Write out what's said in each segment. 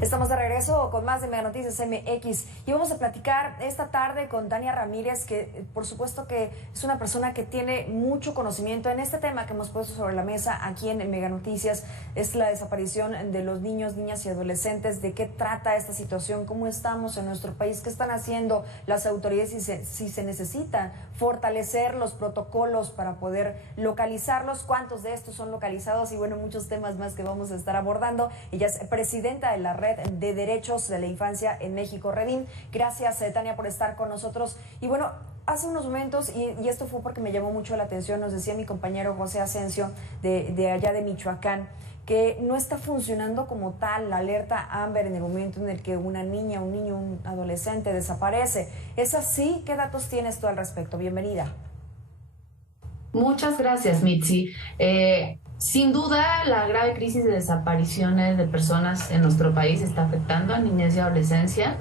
Estamos de regreso con más de Mega Noticias MX y vamos a platicar esta tarde con Tania Ramírez, que por supuesto que es una persona que tiene mucho conocimiento en este tema que hemos puesto sobre la mesa aquí en Mega Noticias. Es la desaparición de los niños, niñas y adolescentes. ¿De qué trata esta situación? ¿Cómo estamos en nuestro país? ¿Qué están haciendo las autoridades si se necesitan fortalecer los protocolos para poder localizarlos? ¿Cuántos de estos son localizados? Y bueno, muchos temas más que vamos a estar abordando. Ella es presidenta de la Red de Derechos de la Infancia en México, Redim. Gracias, Tania, por estar con nosotros. Y bueno, hace unos momentos, y esto fue porque me llamó mucho la atención, nos decía mi compañero José Asensio de allá de Michoacán, que no está funcionando como tal la alerta Amber en el momento en el que una niña, un niño, un adolescente desaparece. ¿Es así? ¿Qué datos tienes tú al respecto? Bienvenida. Muchas gracias, Mitzi. Sin duda, la grave crisis de desapariciones de personas en nuestro país está afectando a niñez y adolescencia.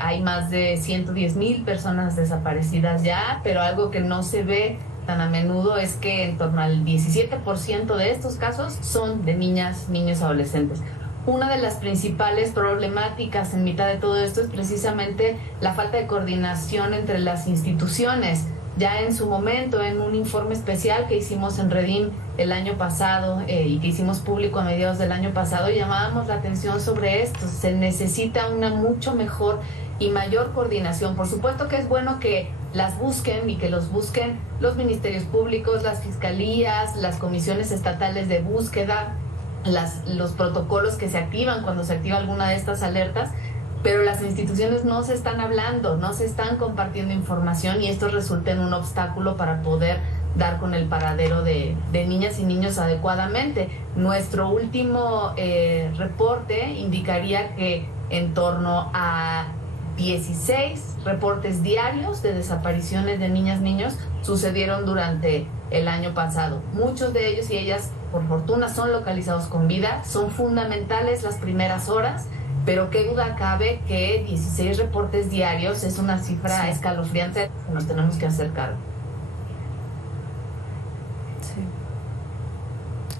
Hay más de 110,000 personas desaparecidas ya, pero algo que no se ve tan a menudo es que en torno al 17% de estos casos son de niñas, niños y adolescentes. Una de las principales problemáticas en mitad de todo esto es precisamente la falta de coordinación entre las instituciones. Ya en su momento, en un informe especial que hicimos en Redim el año pasado y que hicimos público a mediados del año pasado, llamábamos la atención sobre esto. Se necesita una mucho mejor y mayor coordinación. Por supuesto que es bueno que las busquen y que los busquen los ministerios públicos, las fiscalías, las comisiones estatales de búsqueda, los protocolos que se activan cuando se activa alguna de estas alertas, pero las instituciones no se están hablando, no se están compartiendo información y esto resulta en un obstáculo para poder dar con el paradero de niñas y niños adecuadamente. Nuestro último reporte indicaría que en torno a 16 reportes diarios de desapariciones de niñas y niños sucedieron durante el año pasado. Muchos de ellos y ellas, por fortuna, son localizados con vida. Son fundamentales las primeras horas, pero qué duda cabe que 16 reportes diarios es una cifra escalofriante que nos tenemos que hacer cargo.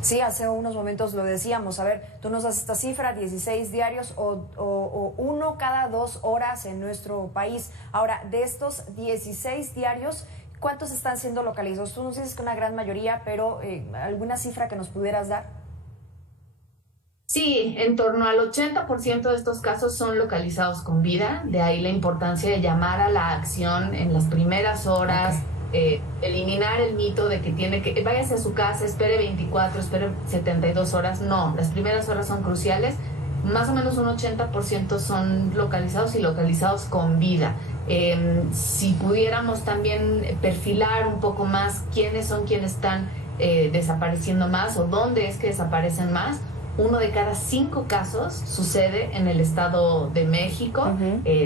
Sí, hace unos momentos lo decíamos. A ver, tú nos das esta cifra, 16 diarios o uno cada 2 horas en nuestro país. Ahora, de estos 16 diarios, ¿cuántos están siendo localizados? Tú nos dices que una gran mayoría, pero ¿alguna cifra que nos pudieras dar? Sí, en torno al 80% de estos casos son localizados con vida, de ahí la importancia de llamar a la acción en las primeras horas, eliminar el mito de que váyase a su casa, espere 24, espere 72 horas, no, las primeras horas son cruciales, más o menos un 80% son localizados y localizados con vida. Si pudiéramos también perfilar un poco más quiénes son quienes están desapareciendo más o dónde es que desaparecen más, 1 de cada 5 casos sucede en el Estado de México.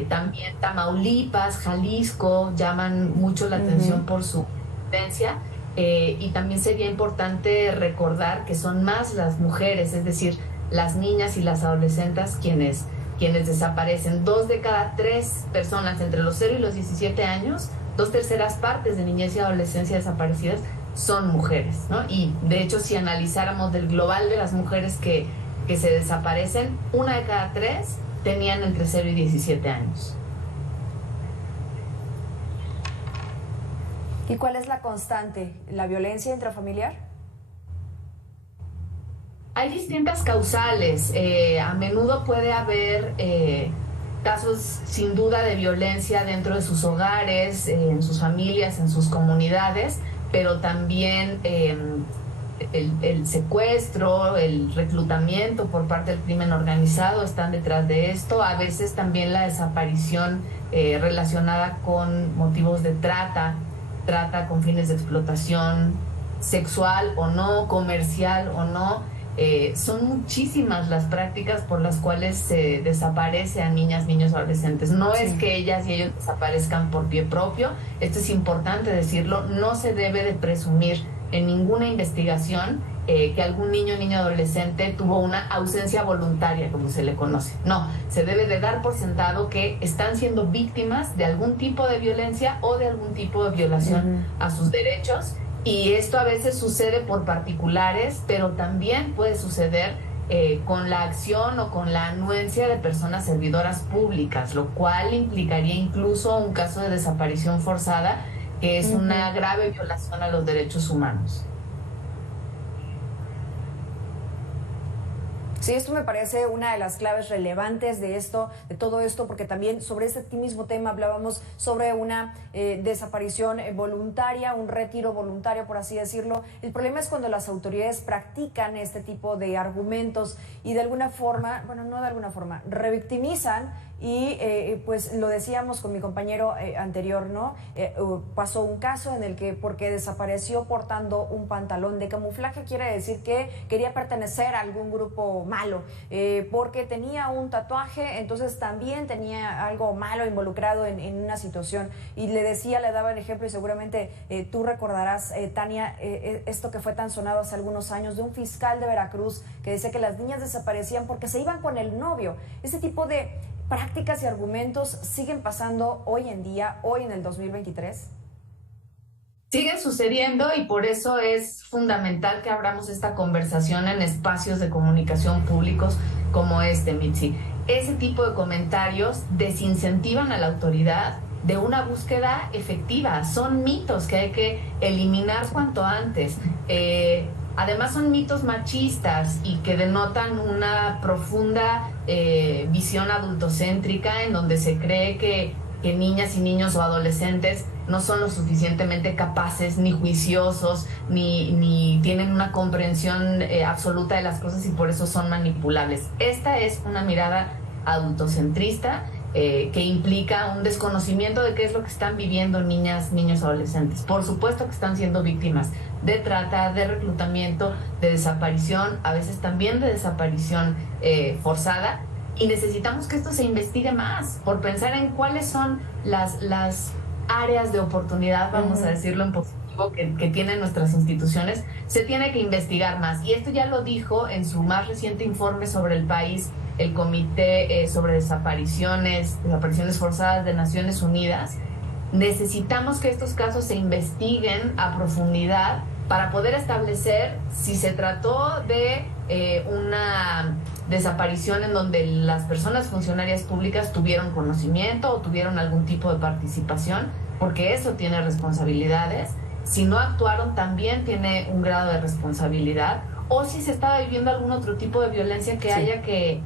También Tamaulipas, Jalisco llaman mucho la atención por su potencia. Y también sería importante recordar que son más las mujeres, es decir, las niñas y las adolescentes quienes desaparecen. 2 de cada 3 personas entre los 0 y los 17 años, 2/3 partes de niñez y adolescencia desaparecidas son mujeres, ¿no? Y de hecho, si analizáramos del global de las mujeres que se desaparecen, 1 de cada 3 tenían entre 0 y 17 años. ¿Y cuál es la constante? ¿La violencia intrafamiliar? Hay distintas causales. A menudo puede haber casos sin duda de violencia dentro de sus hogares, en sus familias, en sus comunidades, pero también el secuestro, el reclutamiento por parte del crimen organizado están detrás de esto. A veces también la desaparición relacionada con motivos de trata con fines de explotación sexual o no, comercial o no. Son muchísimas las prácticas por las cuales se desaparece a niñas, niños, adolescentes. No es que ellas y ellos desaparezcan por pie propio, esto es importante decirlo, no se debe de presumir en ninguna investigación que algún niño, niño, adolescente tuvo una ausencia voluntaria, como se le conoce. No, se debe de dar por sentado que están siendo víctimas de algún tipo de violencia o de algún tipo de violación a sus derechos. Y esto a veces sucede por particulares, pero también puede suceder con la acción o con la anuencia de personas servidoras públicas, lo cual implicaría incluso un caso de desaparición forzada, que es una grave violación a los derechos humanos. Sí, esto me parece una de las claves relevantes de todo esto, porque también sobre este mismo tema hablábamos sobre una desaparición voluntaria, un retiro voluntario, por así decirlo. El problema es cuando las autoridades practican este tipo de argumentos y de alguna forma, bueno, no de alguna forma, revictimizan. Y pues lo decíamos con mi compañero anterior, ¿no? Pasó un caso en el que porque desapareció portando un pantalón de camuflaje quiere decir que quería pertenecer a algún grupo malo, porque tenía un tatuaje, entonces también tenía algo malo involucrado en una situación. Y le daba el ejemplo, y seguramente tú recordarás, Tania, esto que fue tan sonado hace algunos años, de un fiscal de Veracruz que decía que las niñas desaparecían porque se iban con el novio. Ese tipo de prácticas y argumentos siguen pasando hoy en día, hoy en el 2023. Siguen sucediendo y por eso es fundamental que abramos esta conversación en espacios de comunicación públicos como este, Mitzi. Ese tipo de comentarios desincentivan a la autoridad de una búsqueda efectiva. Son mitos que hay que eliminar cuanto antes. Además son mitos machistas y que denotan una profunda visión adultocéntrica en donde se cree que niñas y niños o adolescentes no son lo suficientemente capaces, ni juiciosos, ni tienen una comprensión absoluta de las cosas y por eso son manipulables. Esta es una mirada adultocentrista que implica un desconocimiento de qué es lo que están viviendo niñas, niños, adolescentes. Por supuesto que están siendo víctimas de trata, de reclutamiento, de desaparición, a veces también de desaparición forzada, y necesitamos que esto se investigue más, por pensar en cuáles son las áreas de oportunidad, vamos a decirlo en positivo, que tienen nuestras instituciones. Se tiene que investigar más, y esto ya lo dijo en su más reciente informe sobre el país el Comité sobre Desapariciones Forzadas de Naciones Unidas. Necesitamos que estos casos se investiguen a profundidad para poder establecer si se trató de una desaparición en donde las personas funcionarias públicas tuvieron conocimiento o tuvieron algún tipo de participación, porque eso tiene responsabilidades. Si no actuaron, también tiene un grado de responsabilidad, o si se estaba viviendo algún otro tipo de violencia que haya que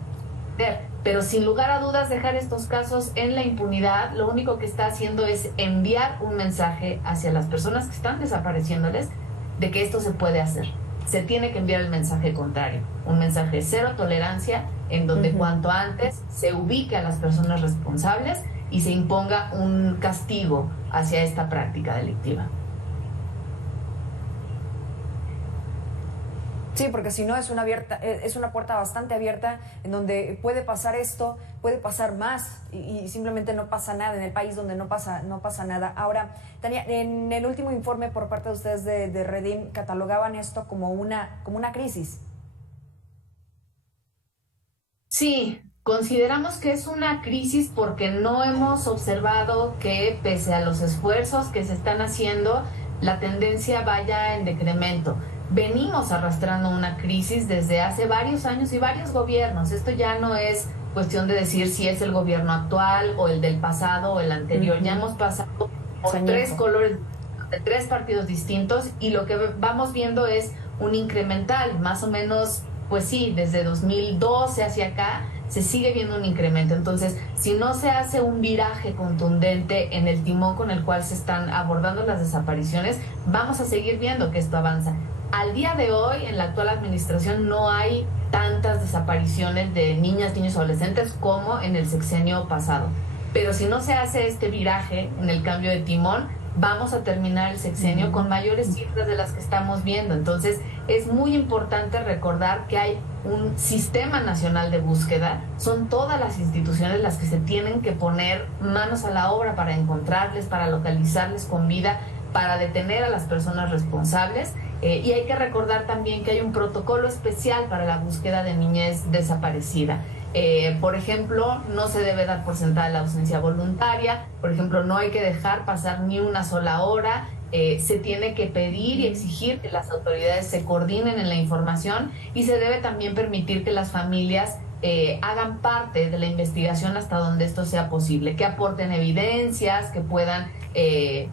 ver. Pero sin lugar a dudas, dejar estos casos en la impunidad lo único que está haciendo es enviar un mensaje hacia las personas que están desapareciéndoles de que esto se puede hacer. Se tiene que enviar el mensaje contrario, un mensaje de cero tolerancia, en donde cuanto antes se ubique a las personas responsables y se imponga un castigo hacia esta práctica delictiva. Sí, porque si no es una puerta bastante abierta en donde puede pasar esto, puede pasar más y simplemente no pasa nada en el país donde no pasa nada. Ahora, Tania, en el último informe por parte de ustedes de Redim catalogaban esto como una crisis. Sí, consideramos que es una crisis porque no hemos observado que pese a los esfuerzos que se están haciendo, la tendencia vaya en decremento. Venimos arrastrando una crisis desde hace varios años y varios gobiernos. Esto ya no es cuestión de decir si es el gobierno actual o el del pasado o el anterior. Ya hemos pasado por tres colores de tres partidos distintos y lo que vamos viendo es un incremental, más o menos, pues sí, desde 2012 hacia acá se sigue viendo un incremento. Entonces, si no se hace un viraje contundente en el timón con el cual se están abordando las desapariciones, vamos a seguir viendo que esto avanza. Al día de hoy, en la actual administración, no hay tantas desapariciones de niñas, niños, adolescentes como en el sexenio pasado. Pero si no se hace este viraje en el cambio de timón, vamos a terminar el sexenio con mayores cifras de las que estamos viendo. Entonces, es muy importante recordar que hay un sistema nacional de búsqueda. Son todas las instituciones las que se tienen que poner manos a la obra para encontrarles, para localizarles con vida, para detener a las personas responsables. Y hay que recordar también que hay un protocolo especial para la búsqueda de niñez desaparecida. Por ejemplo, no se debe dar por sentada la ausencia voluntaria. Por ejemplo, no hay que dejar pasar ni una sola hora se tiene que pedir y exigir que las autoridades se coordinen en la información y se debe también permitir que las familias hagan parte de la investigación hasta donde esto sea posible, que aporten evidencias, que puedan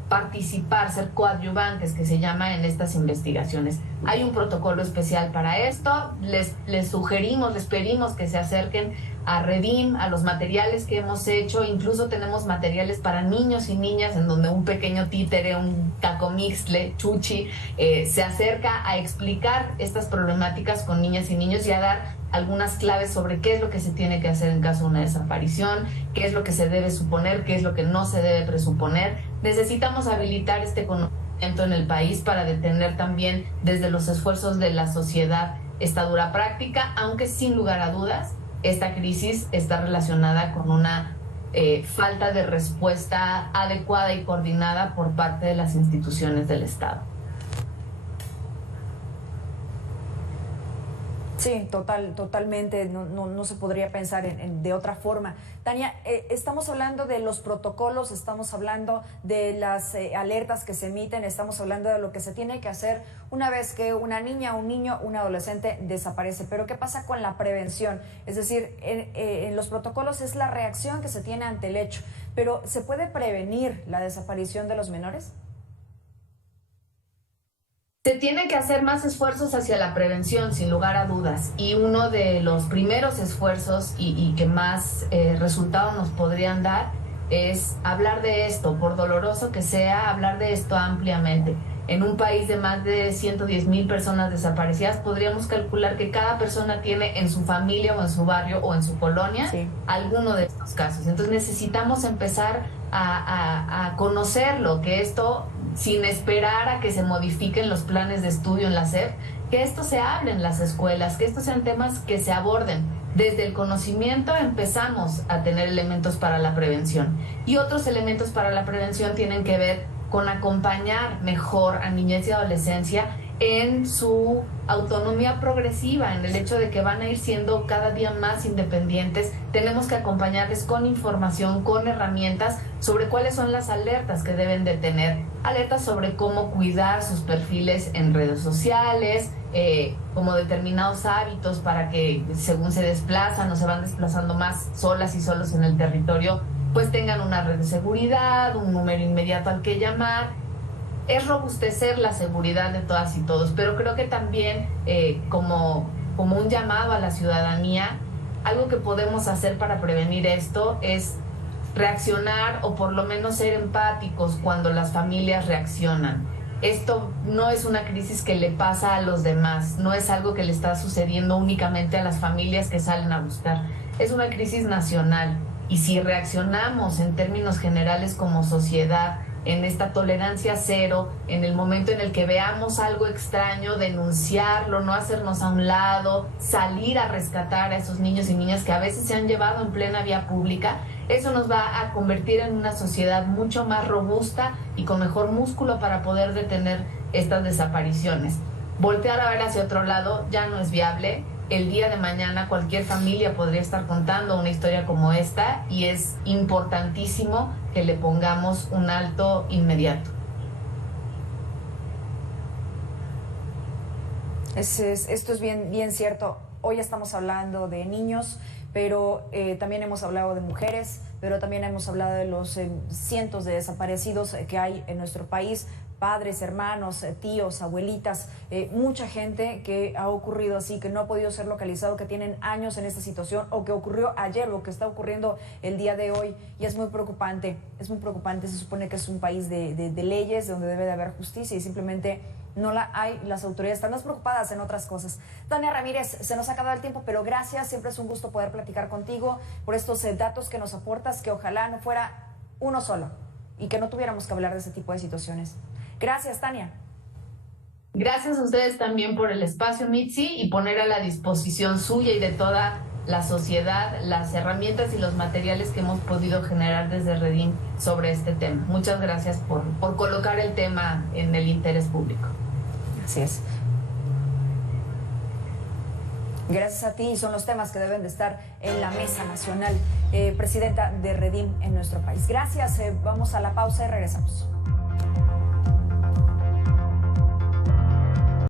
participar, ser coadyuvantes, que se llama en estas investigaciones. Hay un protocolo especial para esto, les sugerimos, les pedimos que se acerquen a Redim, a los materiales que hemos hecho, incluso tenemos materiales para niños y niñas en donde un pequeño títere, un cacomixtle, chuchi, se acerca a explicar estas problemáticas con niñas y niños y a dar algunas claves sobre qué es lo que se tiene que hacer en caso de una desaparición, qué es lo que se debe suponer, qué es lo que no se debe presuponer. Necesitamos habilitar este conocimiento en el país para detener también desde los esfuerzos de la sociedad esta dura práctica, aunque sin lugar a dudas esta crisis está relacionada con una falta de respuesta adecuada y coordinada por parte de las instituciones del Estado. Sí, totalmente, no se podría pensar de otra forma. Tania, estamos hablando de los protocolos, estamos hablando de las alertas que se emiten, estamos hablando de lo que se tiene que hacer una vez que una niña, un niño, un adolescente desaparece. Pero ¿qué pasa con la prevención? Es decir, en los protocolos es la reacción que se tiene ante el hecho, pero ¿se puede prevenir la desaparición de los menores? Se tiene que hacer más esfuerzos hacia la prevención, sin lugar a dudas, y uno de los primeros esfuerzos y que más resultados nos podrían dar es hablar de esto, por doloroso que sea, hablar de esto ampliamente. En un país de más de 110,000 personas desaparecidas, podríamos calcular que cada persona tiene en su familia o en su barrio o en su colonia alguno de estos casos. Entonces necesitamos empezar a conocerlo, que esto, sin esperar a que se modifiquen los planes de estudio en la SEP, que esto se hable en las escuelas, que estos sean temas que se aborden. Desde el conocimiento empezamos a tener elementos para la prevención. Y otros elementos para la prevención tienen que ver con acompañar mejor a niñez y adolescencia en su autonomía progresiva, en el hecho de que van a ir siendo cada día más independientes. Tenemos que acompañarles con información, con herramientas sobre cuáles son las alertas que deben de tener, alertas sobre cómo cuidar sus perfiles en redes sociales, como determinados hábitos para que según se desplazan o se van desplazando más solas y solos en el territorio, pues tengan una red de seguridad, un número inmediato al que llamar. Es robustecer la seguridad de todas y todos, pero creo que también como un llamado a la ciudadanía, algo que podemos hacer para prevenir esto es reaccionar o por lo menos ser empáticos cuando las familias reaccionan. Esto no es una crisis que le pasa a los demás, no es algo que le está sucediendo únicamente a las familias que salen a buscar, es una crisis nacional. Y si reaccionamos en términos generales como sociedad, en esta tolerancia cero, en el momento en el que veamos algo extraño, denunciarlo, no hacernos a un lado, salir a rescatar a esos niños y niñas que a veces se han llevado en plena vía pública, eso nos va a convertir en una sociedad mucho más robusta y con mejor músculo para poder detener estas desapariciones. Voltear a ver hacia otro lado ya no es viable. El día de mañana cualquier familia podría estar contando una historia como esta y es importantísimo que le pongamos un alto inmediato. Esto es bien cierto. Hoy estamos hablando de niños, pero también hemos hablado de mujeres, pero también hemos hablado de los cientos de desaparecidos que hay en nuestro país. Padres, hermanos, tíos, abuelitas, mucha gente que ha ocurrido así, que no ha podido ser localizado, que tienen años en esta situación o que ocurrió ayer o que está ocurriendo el día de hoy y es muy preocupante, se supone que es un país de leyes donde debe de haber justicia y simplemente no la hay, las autoridades están más preocupadas en otras cosas. Tania Ramírez, se nos ha acabado el tiempo, pero gracias, siempre es un gusto poder platicar contigo por estos datos que nos aportas, que ojalá no fuera uno solo y que no tuviéramos que hablar de ese tipo de situaciones. Gracias, Tania. Gracias a ustedes también por el espacio, Mitzi, y poner a la disposición suya y de toda la sociedad las herramientas y los materiales que hemos podido generar desde Redim sobre este tema. Muchas gracias por colocar el tema en el interés público. Así es. Gracias a ti, son los temas que deben de estar en la mesa nacional, presidenta de Redim en nuestro país. Gracias, vamos a la pausa y regresamos.